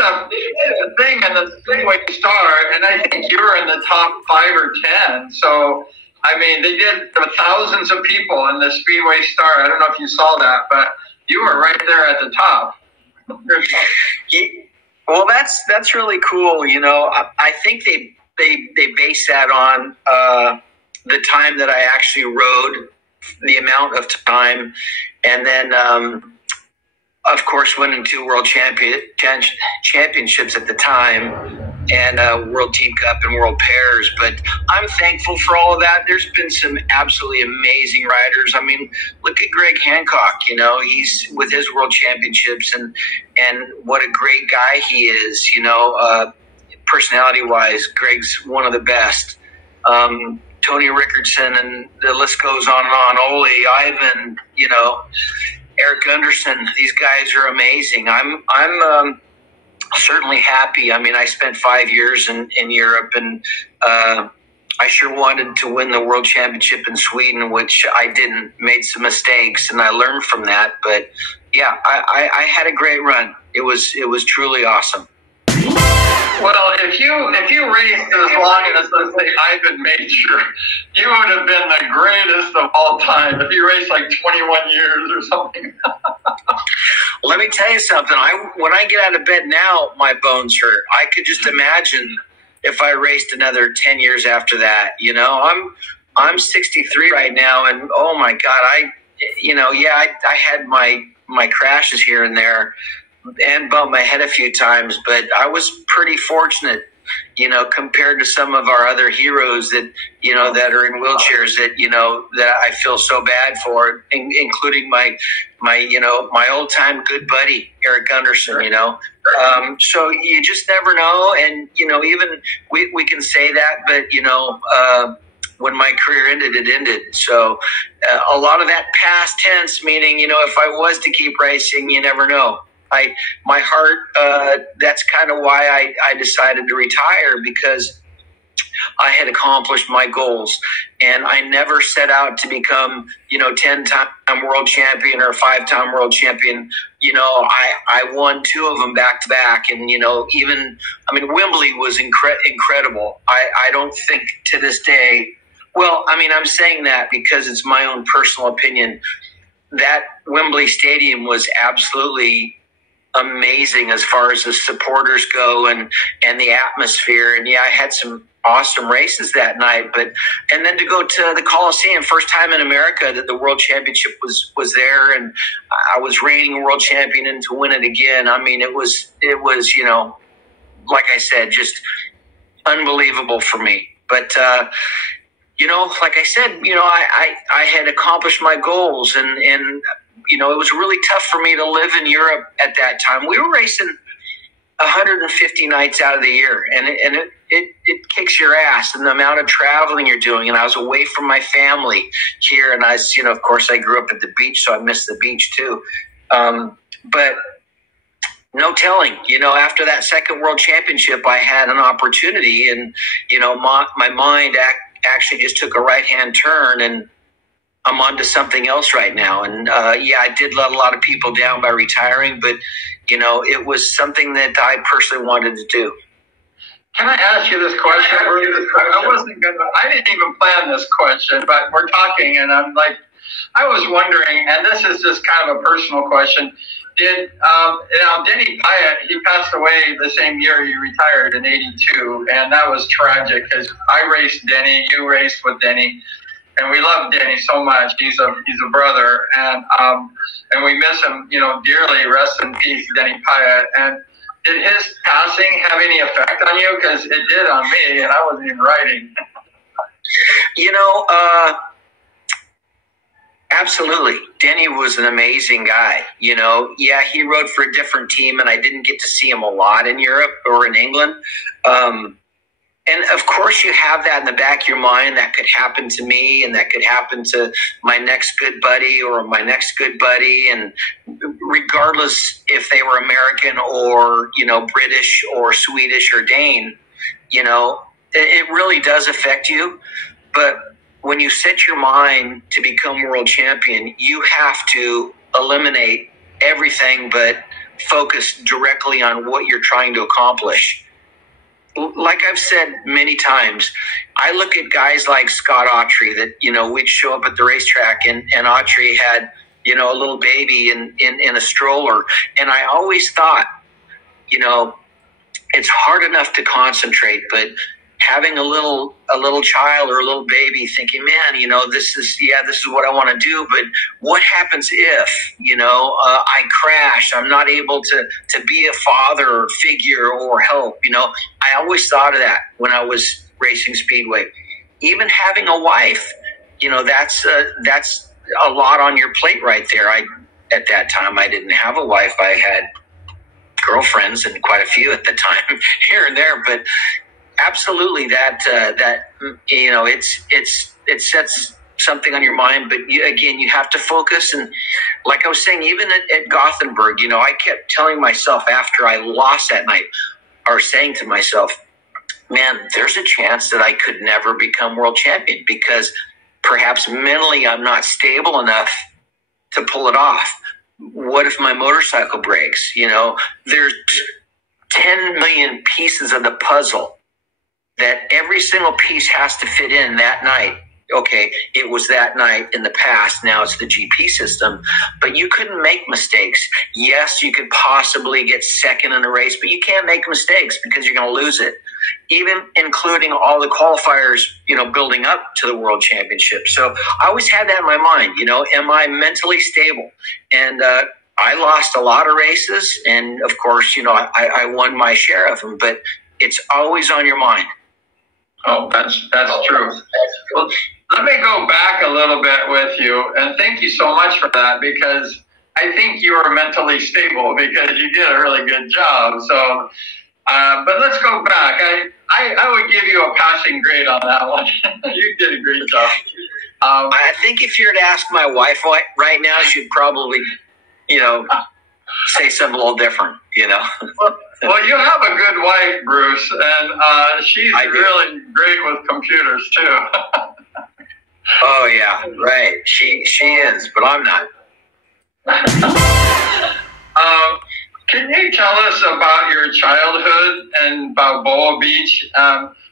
a thing in the Speedway Star, and I think you were in the top 5 or 10. So, I mean, there were thousands of people in the Speedway Star. I don't know if you saw that, but you were right there at the top. Well, that's really cool. You know, I think they base that on the time that I actually rode, the amount of time, and then of course winning 2 world championships at the time, and World Team Cup and World Pairs. But I'm thankful for all of that. There's been some absolutely amazing riders. I mean, look at Greg Hancock. You know, he's with his World Championships, and what a great guy he is. You know, personality-wise, Greg's one of the best. Tony Rickardson, and the list goes on and on. Ole, Ivan, you know, Eric Gunderson. These guys are amazing. I'm certainly happy. I mean, I spent 5 years in Europe, and I sure wanted to win the World Championship in Sweden, which I didn't. Made some mistakes, and I learned from that. But yeah, I had a great run. It was truly awesome. Well, if you raced as long as, let's say, Ivan Major, you would have been the greatest of all time. If you raced like 21 years or something. Let me tell you something. When I get out of bed now, my bones hurt. I could just imagine if I raced another 10 years after that. You know, I'm 63 right now, and oh my God, I had my crashes here and there, and bumped my head a few times, but I was pretty fortunate, you know, compared to some of our other heroes that, you know, that are in wheelchairs that, you know, that I feel so bad for, including my old time good buddy, Eric Gunderson, you know. So you just never know. And, you know, even we can say that, but, you know, when my career ended, it ended. So a lot of that past tense, meaning, you know, if I was to keep racing, you never know. My heart, that's kind of why I decided to retire, because I had accomplished my goals, and I never set out to become, you know, 10-time world champion or a 5-time world champion. You know, I won 2 of them back to back, and, you know, Wembley was incredible. I don't think to this day, well, I mean, I'm saying that because it's my own personal opinion, that Wembley Stadium was absolutely amazing as far as the supporters go, and the atmosphere. And yeah, I had some awesome races that night, and then to go to the Coliseum, first time in America that the World Championship was there, and I was reigning world champion, and to win it again, I mean, it was, you know, like I said, just unbelievable for me. But you know, like I said, you know, I had accomplished my goals, and you know, it was really tough for me to live in Europe at that time. We were racing 150 nights out of the year, and it kicks your ass, and the amount of traveling you're doing. And I was away from my family here, and you know, of course, I grew up at the beach, so I missed the beach too. But no telling, you know, after that second world championship, I had an opportunity, and, you know, my mind actually just took a right-hand turn, and I'm on to something else right now. And yeah, I did let a lot of people down by retiring, but, you know, it was something that I personally wanted to do. Can I ask you this question? I didn't even plan this question, but we're talking, and I'm like, I was wondering, and this is just kind of a personal question. Did, you know, Denny Pyatt, he passed away the same year he retired in '82, and that was tragic, because I raced Denny, you raced with Denny, and we love Denny so much. He's a brother, and we miss him, you know, dearly. Rest in peace, Denny Pyatt. And did his passing have any effect on you? Because it did on me, and I wasn't even riding. You know, absolutely. Denny was an amazing guy. You know, yeah, he rode for a different team, and I didn't get to see him a lot in Europe or in England. And of course you have that in the back of your mind, that could happen to me, and that could happen to my next good buddy or my next good buddy. And regardless if they were American or, you know, British or Swedish or Dane, you know, it really does affect you. But when you set your mind to become world champion, you have to eliminate everything but focus directly on what you're trying to accomplish. Like I've said many times, I look at guys like Scott Autry that, we'd show up at the racetrack and Autry had, a little baby in a stroller. And I always thought, it's hard enough to concentrate, but having a little child or a little baby thinking, man, this is what I want to do. But what happens if, I crash, I'm not able to be a father figure or help, I always thought of that when I was racing Speedway. Even having a wife, that's a lot on your plate right there. At that time, I didn't have a wife. I had girlfriends and quite a few at the time here and there, but absolutely that it sets something on your mind. But you have to focus. And like I was saying, even at Gothenburg, I kept telling myself after I lost that night, or saying to myself, man, there's a chance that I could never become world champion because perhaps mentally I'm not stable enough to pull it off. What if my motorcycle breaks? There's 10 million pieces of the puzzle that every single piece has to fit in that night. Okay, it was that night in the past. Now it's the GP system. But you couldn't make mistakes. Yes, you could possibly get second in a race, but you can't make mistakes because you're going to lose it. Even including all the qualifiers, building up to the world championship. So I always had that in my mind, am I mentally stable? And I lost a lot of races. And of course, I won my share of them, but it's always on your mind. Oh, that's true. Well, let me go back a little bit with you, and thank you so much for that, because I think you were mentally stable because you did a really good job. So, but let's go back. I would give you a passing grade on that one. You did a great job. I think if you were to ask my wife right now, she'd probably, say something a little different, Well, you have a good wife, Bruce, and she's really great with computers too. Oh yeah, right. She is, but I'm not. Can you tell us about your childhood in Balboa Beach?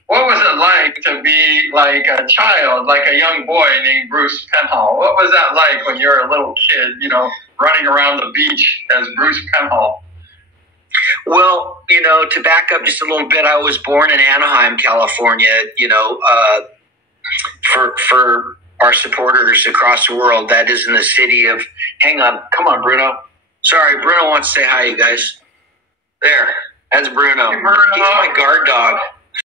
What was it like to be like a child, like a young boy named Bruce Penhall? What was that like when you were a little kid, running around the beach as Bruce Penhall? Well, to back up just a little bit, I was born in Anaheim, California, for our supporters across the world. That is in the city of, hang on, come on, Bruno. Sorry, Bruno wants to say hi, you guys. There, that's Bruno. Hey, Bruno. He's my guard dog.